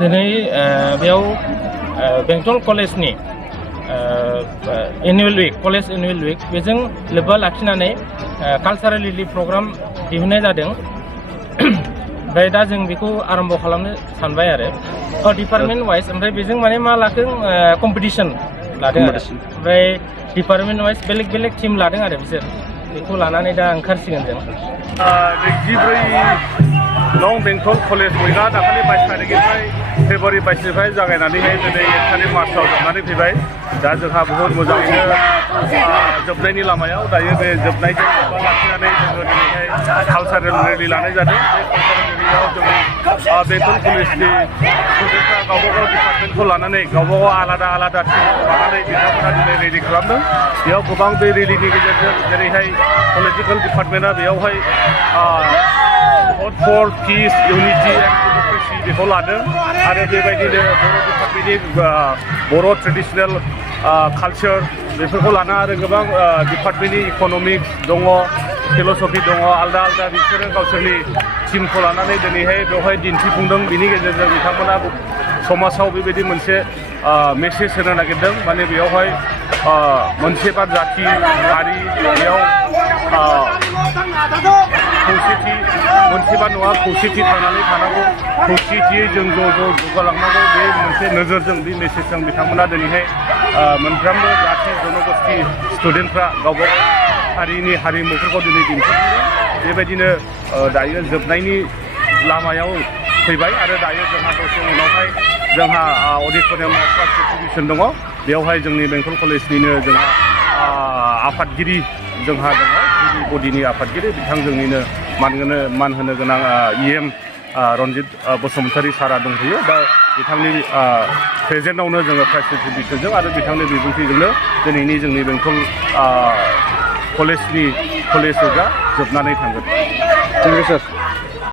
दिनै बेयाव बेंटल कलेजनि एनुवेल उइक कलेज एनुवेल उइक बेजों लोब्बा लाखिनानै कालचारेल रिलिफ प्रग्राम दिहुननाय जादों। ओमफ्राय दा जों बेखौ आरम्भ खालामनो सानबाय आरो डिपार्टमेन्ट वाइज ओमफ्राय बेजों माने मा लादों कम्पिटिसन लादों आरो ओमफ्राय डिपार्टमेन्ट वाइज बेलेग बेलेग टिम लादों आरो बिसोर बेखौ लानानै दा ओंखारसिगोन जों। 24 नं बेंटल कलेज उइकआ दाखालि 22 तारिखनिफ्राय फेब्रुवारि 22निफ्राय जागायनानैहाय दिनै 1 तारिख मार्चआव जोबनानै फैबाय। दा जोंहा बहुत मोजाङैनो जोबनायनि लामायाव दायो बे जोबनायजों लोब्बा लाखिनानै जोङो दिनैहाय कालचारेल रेलि लानाय जादों। बे कालचारेल रेलियाव जोङो बेंटल कलेजनि स्टुडेन्टफ्रा गावबागाव डिपार्टमेन्टखौ लानानै गावबागाव आलादा आलादा टिमखौ लानानै बिथांमोना दिनै रेलि खालामदों। बेयाव गोबां बे रेलिनि गेजेरजों जेरैहाय पलिटिकेल डिपार्टमेन्टआ बेयावहाय भट for peace unity and democracy बेखौ लादों आरो बेबायदिनो बर' डिपार्टमेन्टनि बर' ट्रेडिसनेल कालचार बेफोरखौ लाना आरो गोबां डिपार्टमेन्टनि इक'नमिक्स दङ फिल'सफि दङ आलदा आलदा बिसोरो गावसोरनि टिमखौ लानानै दिनैहाय बेवहाय दिन्थिफुंदों। बिनि गेजेरजों बिथांमोना समाजाव बेबायदि मोनसे मेसेज होनो नागिरदों माने बेयावहाय मोनसेबा जाथि हारि बेयाव खौसेथि मोनसेबा नङा खौसेथि थांनानै थानांगौ खौसेथियै जों ज' ज' जौगालांनांगौ बे मोनसे नोजोरजों बे मेसेजजों बिथांमोना दिनैहाय मोनफ्रोमबो जाथि जनगोष्ठी स्टुडेन्टफ्रा गावबागाव हारिनि हारिमुफोरखौ दिनै दिन्थिफुंदों। बेबायदिनो दायो जोबनायनि लामायाव फैबाय आरो दायो जोंहा दसे उनावहाय जोंहा अडिट'रियामाव फार्स्ट एक्जिबिसन दङ। बेवहाय जोंनि बेंटल कलेजनिनो जोंहा आफादगिरि जोंहा दङ बडिनि आफादगिरि बिथां जोंनिनो मान होनो गोनां EM रन्जित बसुमतारी सारा दंफैयो। दा बिथांनि प्रेजेन्टआवनो जोङो प्राइज डिस्ट्रिबिउसनजों आरो बिथांनि बिबुंथिजोंनो दिनैनि जोंनि बेंटल कलेजनि कलेज उइकआ जोबनानै थांगोन। Thank you sir.